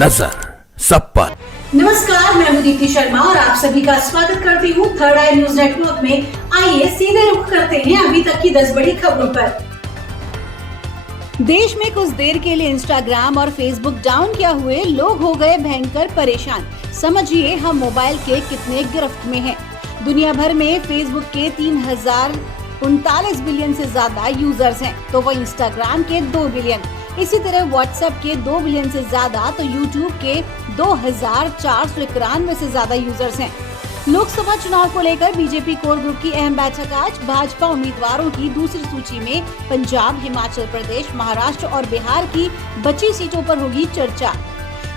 नजर सब पर। नमस्कार, मैं हूं दीप्ति शर्मा और आप सभी का स्वागत करती हूं थर्ड आई न्यूज नेटवर्क में। आइए सीधे रुख करते हैं अभी तक की 10 बड़ी खबरों पर। देश में कुछ देर के लिए इंस्टाग्राम और फेसबुक डाउन किया हुए लोग हो गए भयंकर परेशान। समझिए हम मोबाइल के कितने गिरफ्त में हैं। दुनिया भर में फेसबुक के 3039 बिलियन से ज्यादा यूजर्स हैं, तो वह इंस्टाग्राम के 2 बिलियन, इसी तरह व्हाट्सएप के 2 बिलियन से ज्यादा, तो यूट्यूब के 2491 से ज्यादा यूजर्स हैं। लोकसभा चुनाव को लेकर बीजेपी कोर ग्रुप की अहम बैठक आज। भाजपा उम्मीदवारों की दूसरी सूची में पंजाब, हिमाचल प्रदेश, महाराष्ट्र और बिहार की बची सीटों पर होगी चर्चा।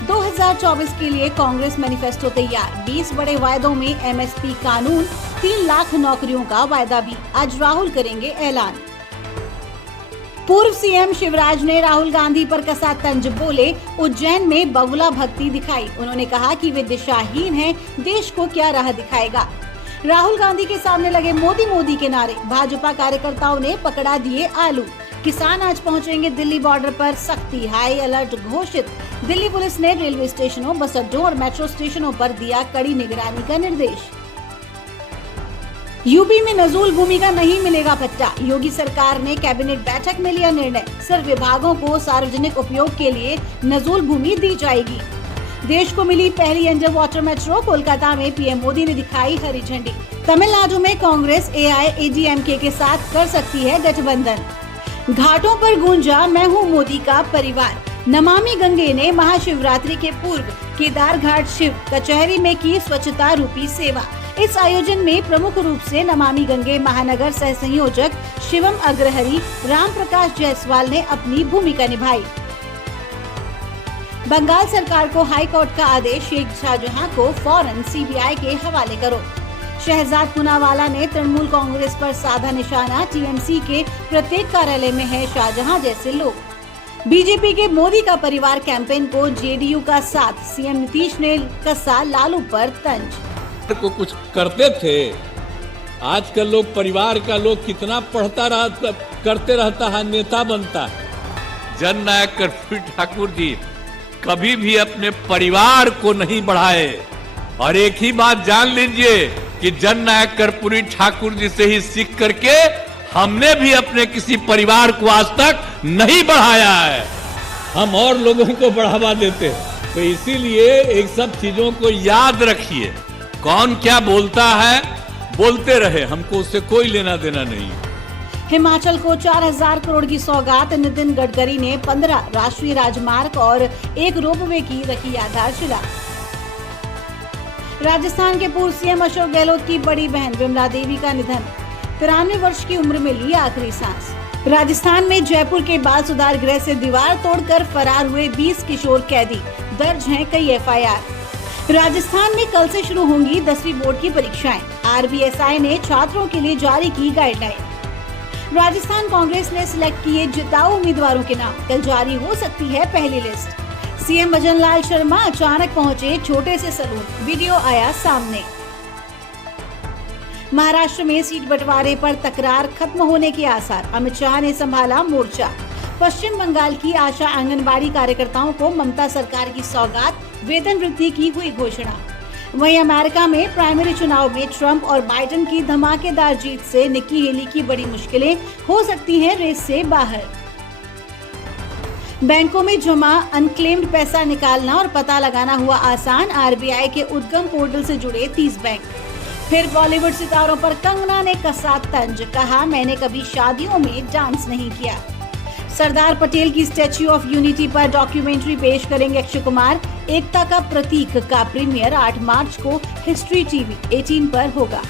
2024 के लिए कांग्रेस मैनिफेस्टो तैयार। 20 बड़े वायदों में एमएसपी कानून, 3 लाख नौकरियों का वायदा भी। आज राहुल करेंगे ऐलान। पूर्व सीएम शिवराज ने राहुल गांधी पर कसा तंज। बोले, उज्जैन में बगुला भक्ति दिखाई। उन्होंने कहा कि वे दिशाहीन हैं, देश को क्या राह दिखाएगा। राहुल गांधी के सामने लगे मोदी मोदी के नारे। भाजपा कार्यकर्ताओं ने पकड़ा दिए आलू। किसान आज पहुंचेंगे दिल्ली बॉर्डर पर। सख्ती, हाई अलर्ट घोषित। दिल्ली पुलिस ने रेलवे स्टेशनों, बस अड्डों और मेट्रो स्टेशनों पर दिया कड़ी निगरानी का निर्देश। यूपी में नजूल भूमि का नहीं मिलेगा पट्टा। योगी सरकार ने कैबिनेट बैठक में लिया निर्णय। सिर्फ विभागों को सार्वजनिक उपयोग के लिए नजूल भूमि दी जाएगी। देश को मिली पहली अंडर वाटर मेट्रो। कोलकाता में पीएम मोदी ने दिखाई हरी झंडी। तमिलनाडु में कांग्रेस एआईएडीएमके के साथ कर सकती है गठबंधन। घाटों पर गूंजा मैं हूँ मोदी का परिवार। नमामि गंगे ने महाशिवरात्रि के पूर्व केदार घाट शिव कचहरी में की स्वच्छता रूपी सेवा। इस आयोजन में प्रमुख रूप से नमामि गंगे महानगर सह संयोजक शिवम अग्रहरी राम प्रकाश जायसवाल ने अपनी भूमिका निभाई। बंगाल सरकार को हाई कोर्ट का आदेश, शेख शाहजहां को फौरन सीबीआई के हवाले करो। शहजाद पूनावाला ने तृणमूल कांग्रेस पर साधा निशाना। टीएमसी के प्रत्येक कार्यालय में है शाहजहां जैसे लोग। बीजेपी के मोदी का परिवार कैंपेन को जेडीयू का साथ। सीएम नीतीश ने कसा लालू पर तंज। को कुछ करते थे। आजकल लोग परिवार का लोग कितना करते रहता है, नेता बनता है। जननायक कर्पूरी ठाकुर जी कभी भी अपने परिवार को नहीं बढ़ाए। और एक ही बात जान लीजिए कि जननायक कर्पूरी ठाकुर जी से ही सीख करके हमने भी अपने किसी परिवार को आज तक नहीं बढ़ाया है। हम और लोगों को बढ़ावा देते हैं। तो इसीलिए एक सब चीजों को याद रखिए, कौन क्या बोलता है बोलते रहे, हमको उससे कोई लेना देना नहीं। हिमाचल को 4000 करोड़ की सौगात। नितिन गडकरी ने 15 राष्ट्रीय राजमार्ग और 1 रोपवे की रखी आधारशिला। राजस्थान के पूर्व सीएम अशोक गहलोत की बड़ी बहन विमला देवी का निधन। 93 वर्ष की उम्र में ली आखिरी सांस। राजस्थान में जयपुर के बाल सुधार गृह से दीवार तोड़कर फरार हुए 20 किशोर कैदी। दर्ज हैं कई एफआईआर। राजस्थान में कल से शुरू होंगी 10वीं बोर्ड की परीक्षाएं। आरबीएसआई ने छात्रों के लिए जारी की गाइडलाइन। राजस्थान कांग्रेस ने सिलेक्ट किए जिताऊ उम्मीदवारों के नाम। कल जारी हो सकती है पहली लिस्ट। सीएम भजन लाल शर्मा अचानक पहुंचे छोटे से सलून। वीडियो आया सामने। महाराष्ट्र में सीट बंटवारे पर तकरार खत्म होने के आसार। अमित शाह ने संभाला मोर्चा। पश्चिम बंगाल की आशा आंगनबाड़ी कार्यकर्ताओं को ममता सरकार की सौगात, वेतन वृद्धि की हुई घोषणा। वहीं अमेरिका में प्राइमरी चुनाव में ट्रंप और बाइडेन की धमाकेदार जीत से निक्की हेली की बड़ी मुश्किलें हो सकती हैं रेस से बाहर। बैंकों में जमा अनक्लेम्ड पैसा निकालना और पता लगाना हुआ आसान। आरबीआई के उद्गम पोर्टल से जुड़े 30 बैंक। फिर बॉलीवुड सितारों पर कंगना ने कसा तंज। कहा, मैंने कभी शादियों में डांस नहीं किया। सरदार पटेल की स्टैच्यू ऑफ यूनिटी पर डॉक्यूमेंट्री पेश करेंगे अक्षय कुमार। एकता का प्रतीक का प्रीमियर 8 मार्च को हिस्ट्री टीवी 18 पर होगा।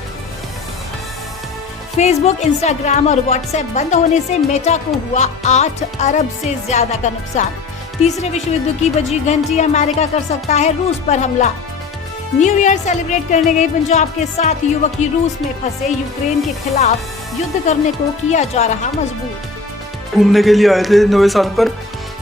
फेसबुक, इंस्टाग्राम और व्हाट्सएप बंद होने से मेटा को हुआ 8 अरब से ज्यादा का नुकसान। तीसरे विश्व युद्ध की बजी घंटी। अमेरिका कर सकता है रूस पर हमला। न्यू ईयर सेलिब्रेट करने गए पंजाब के 7 युवक ही रूस में फंसे। यूक्रेन के खिलाफ युद्ध करने को किया जा रहा मजबूर। घूमने के लिए आए थे नवे साल पर,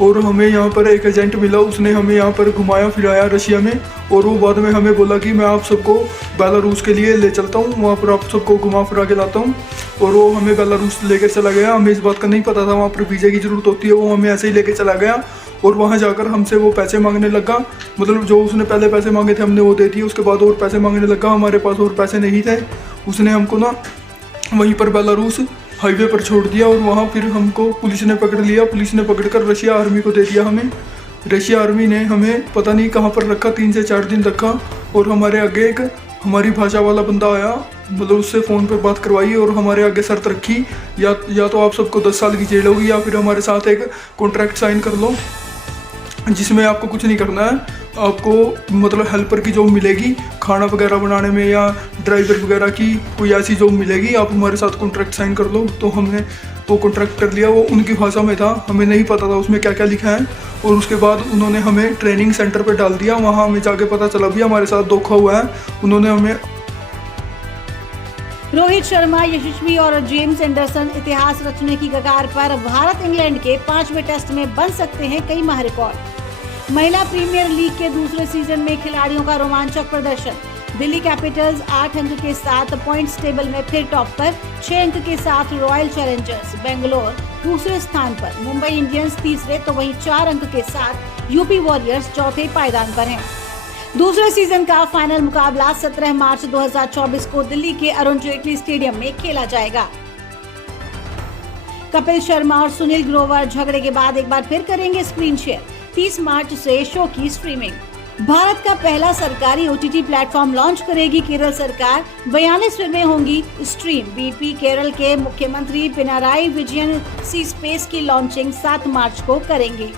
और हमें यहाँ पर एक एजेंट मिला। उसने हमें यहाँ पर घुमाया फिराया रशिया में, और वो बाद में हमें बोला कि मैं आप सबको बेलारूस के लिए ले चलता हूँ, वहाँ पर आप सबको घुमा फिरा के लाता हूँ। और वो हमें बेलारूस लेकर चला गया। हमें इस बात का नहीं पता था वहाँ पर वीज़े की ज़रूरत होती है। वो हमें ऐसे ही लेके चला गया और वहाँ जाकर हमसे वो पैसे मांगने लगा। मतलब जो उसने पहले पैसे मांगे थे हमने वो दे दिए, उसके बाद और पैसे मांगने लगा। हमारे पास और पैसे नहीं थे। उसने हमको ना वहीं पर बेलारूस हाईवे पर छोड़ दिया और वहाँ फिर हमको पुलिस ने पकड़ लिया। पुलिस ने पकड़कर रशिया आर्मी को दे दिया हमें। रशिया आर्मी ने हमें पता नहीं कहाँ पर रखा, 3 से 4 दिन रखा। और हमारे आगे एक हमारी भाषा वाला बंदा आया, मतलब उससे फ़ोन पर बात करवाई और हमारे आगे शर्त रखी, या तो आप सबको 10 साल की जेल होगी या फिर हमारे साथ एक कॉन्ट्रैक्ट साइन कर लो जिसमें आपको कुछ नहीं करना है। आपको मतलब हेल्पर की जॉब मिलेगी, खाना वगैरह बनाने में, या ड्राइवर वगैरह की कोई ऐसी जॉब मिलेगी, आप हमारे साथ कॉन्ट्रैक्ट साइन कर लो। तो हमने वो कॉन्ट्रैक्ट कर लिया। वो उनकी भाषा में था, हमें नहीं पता था उसमें क्या क्या लिखा है। और उसके बाद उन्होंने हमें ट्रेनिंग सेंटर पर डाल दिया। वहाँ हमें जाके पता चला भी हमारे साथ धोखा हुआ है। उन्होंने हमें रोहित शर्मा, यशस्वी और जेम्स एंडरसन इतिहास रचने की कगार पर। भारत इंग्लैंड के 5वें टेस्ट में बन सकते हैं कई महारिकॉर्ड। महिला प्रीमियर लीग के दूसरे सीजन में खिलाड़ियों का रोमांचक प्रदर्शन। दिल्ली कैपिटल्स 8 अंक के साथ पॉइंट्स टेबल में फिर टॉप पर, 6 अंक के साथ रॉयल चैलेंजर्स बेंगलोर दूसरे स्थान पर, मुंबई इंडियंस तीसरे, तो वहीं 4 अंक के साथ यूपी वॉरियर्स चौथे पायदान पर हैं। दूसरे सीजन का फाइनल मुकाबला 17 मार्च 2024 को दिल्ली के अरुण जेटली स्टेडियम में खेला जाएगा। कपिल शर्मा और सुनील ग्रोवर झगड़े के बाद एक बार फिर करेंगे स्क्रीन शेयर। 30 मार्च से शो की स्ट्रीमिंग। भारत का पहला सरकारी OTT प्लेटफॉर्म लॉन्च करेगी केरल सरकार। 42 फिल्में होंगी स्ट्रीम। बीपी केरल के मुख्यमंत्री पिनाराई विजयन सी स्पेस की लॉन्चिंग 7 मार्च को करेंगे।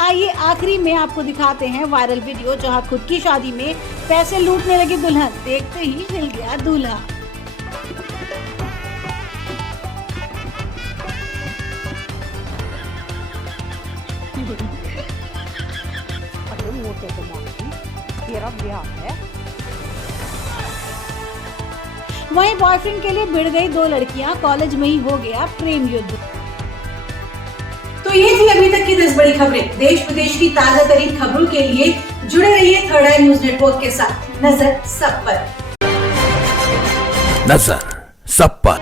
आइए आखिरी में आपको दिखाते हैं वायरल वीडियो, जहां खुद की शादी में पैसे लूटने लगी दुल्हन, देखते ही हिल गया दूल्हा। वहीं बॉयफ्रेंड के लिए भिड़ गई 2 लड़कियां, कॉलेज में ही हो गया प्रेम युद्ध। तो ये थी अभी तक की 10 बड़ी खबरें। देश विदेश की ताजा तरीन खबरों के लिए जुड़े रहिए थर्ड आई न्यूज नेटवर्क के साथ। नजर सब पर।